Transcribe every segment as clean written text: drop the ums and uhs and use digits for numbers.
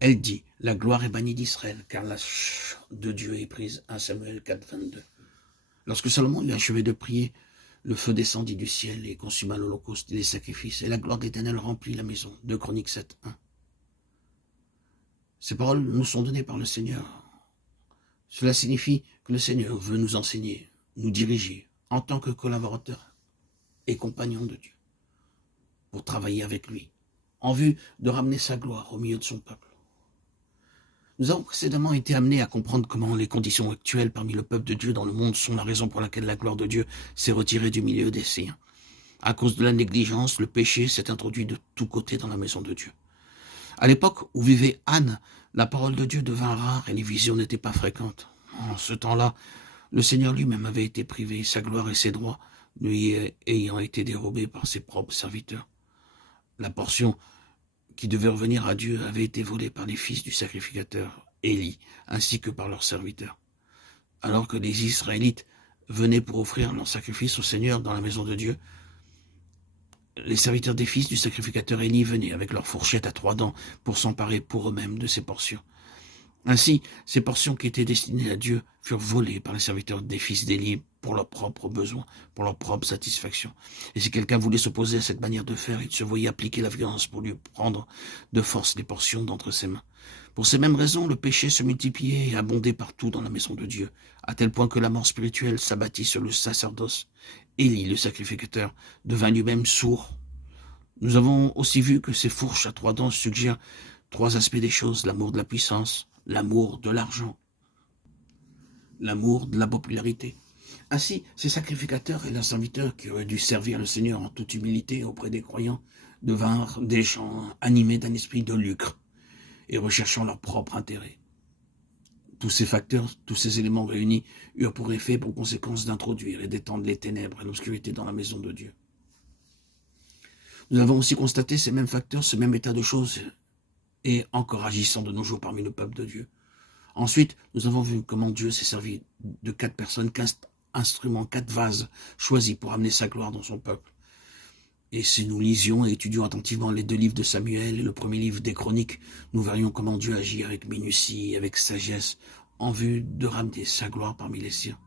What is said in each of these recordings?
Elle dit, la gloire est bannie d'Israël, car la de Dieu est prise. 1 Samuel 4, 22. Lorsque Salomon eut achevé de prier, le feu descendit du ciel et consuma l'holocauste et les sacrifices, et la gloire de l'Éternel remplit la maison. 2 Chroniques 7, 1. Ces paroles nous sont données par le Seigneur. Cela signifie que le Seigneur veut nous enseigner, nous diriger, en tant que collaborateurs et compagnons de Dieu, pour travailler avec lui, en vue de ramener sa gloire au milieu de son peuple. Nous avons précédemment été amenés à comprendre comment les conditions actuelles parmi le peuple de Dieu dans le monde sont la raison pour laquelle la gloire de Dieu s'est retirée du milieu des siens. À cause de la négligence, le péché s'est introduit de tous côtés dans la maison de Dieu. À l'époque où vivait Anne, la parole de Dieu devint rare et les visions n'étaient pas fréquentes. En ce temps-là, le Seigneur lui-même avait été privé, sa gloire et ses droits lui ayant été dérobés par ses propres serviteurs. La portion qui devait revenir à Dieu avait été volée par les fils du sacrificateur, Élie, ainsi que par leurs serviteurs. Alors que les Israélites venaient pour offrir leur sacrifice au Seigneur dans la maison de Dieu, les serviteurs des fils du sacrificateur Élie venaient avec leurs fourchettes à 3 dents pour s'emparer pour eux-mêmes de ces portions. Ainsi, ces portions qui étaient destinées à Dieu furent volées par les serviteurs des fils d'Élie pour leurs propres besoins, pour leur propre satisfaction. Et si quelqu'un voulait s'opposer à cette manière de faire, il se voyait appliquer la violence pour lui prendre de force les portions d'entre ses mains. Pour ces mêmes raisons, le péché se multipliait et abondait partout dans la maison de Dieu, à tel point que la mort spirituelle s'abattit sur le sacerdoce. Élie, le sacrificateur, devint lui-même sourd. Nous avons aussi vu que ces fourches à 3 dents suggèrent 3 aspects des choses: l'amour de la puissance, l'amour de l'argent, l'amour de la popularité. Ainsi, ces sacrificateurs et leurs serviteurs qui auraient dû servir le Seigneur en toute humilité auprès des croyants devinrent des gens animés d'un esprit de lucre et recherchant leur propre intérêt. Tous ces facteurs, tous ces éléments réunis eurent pour effet, pour conséquence, d'introduire et d'étendre les ténèbres et l'obscurité dans la maison de Dieu. Nous avons aussi constaté ces mêmes facteurs, ce même état de choses, et encore agissant de nos jours parmi le peuple de Dieu. Ensuite, nous avons vu comment Dieu s'est servi de 4 personnes, 4 instruments, 4 vases choisis pour amener sa gloire dans son peuple. Et si nous lisions et étudions attentivement les 2 livres de Samuel et le premier livre des Chroniques, nous verrions comment Dieu agit avec minutie, avec sagesse, en vue de ramener sa gloire parmi les siens.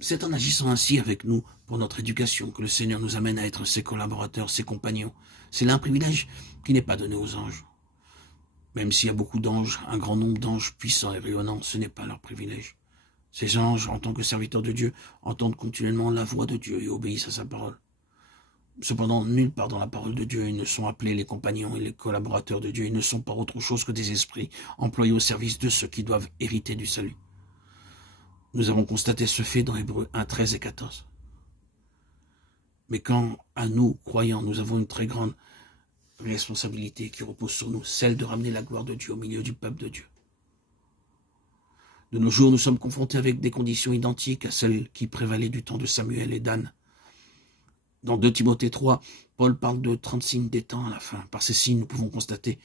C'est en agissant ainsi avec nous pour notre éducation que le Seigneur nous amène à être ses collaborateurs, ses compagnons. C'est là un privilège qui n'est pas donné aux anges. Même s'il y a beaucoup d'anges, un grand nombre d'anges puissants et rayonnants, ce n'est pas leur privilège. Ces anges, en tant que serviteurs de Dieu, entendent continuellement la voix de Dieu et obéissent à sa parole. Cependant, nulle part dans la parole de Dieu, ils ne sont appelés les compagnons et les collaborateurs de Dieu. Ils ne sont pas autre chose que des esprits employés au service de ceux qui doivent hériter du salut. Nous avons constaté ce fait dans Hébreux 1, 13 et 14. Mais quand, à nous, croyants, nous avons une très grande responsabilité qui repose sur nous, celle de ramener la gloire de Dieu au milieu du peuple de Dieu. De nos jours, nous sommes confrontés avec des conditions identiques à celles qui prévalaient du temps de Samuel et d'Anne. Dans 2 Timothée 3, Paul parle de 30 signes des temps à la fin. Par ces signes, nous pouvons constater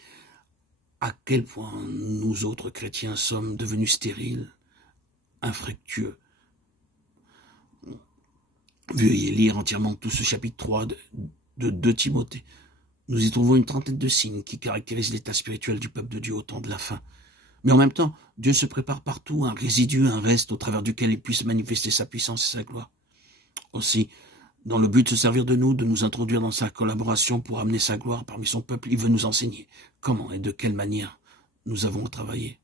à quel point nous autres chrétiens sommes devenus stériles, infructueux. Veuillez lire entièrement tout ce chapitre 3 de 2 Timothée. Nous y trouvons une trentaine de signes qui caractérisent l'état spirituel du peuple de Dieu au temps de la fin. Mais en même temps, Dieu se prépare partout un résidu, un reste au travers duquel il puisse manifester sa puissance et sa gloire. Aussi, dans le but de se servir de nous introduire dans sa collaboration pour amener sa gloire parmi son peuple, il veut nous enseigner comment et de quelle manière nous avons travaillé.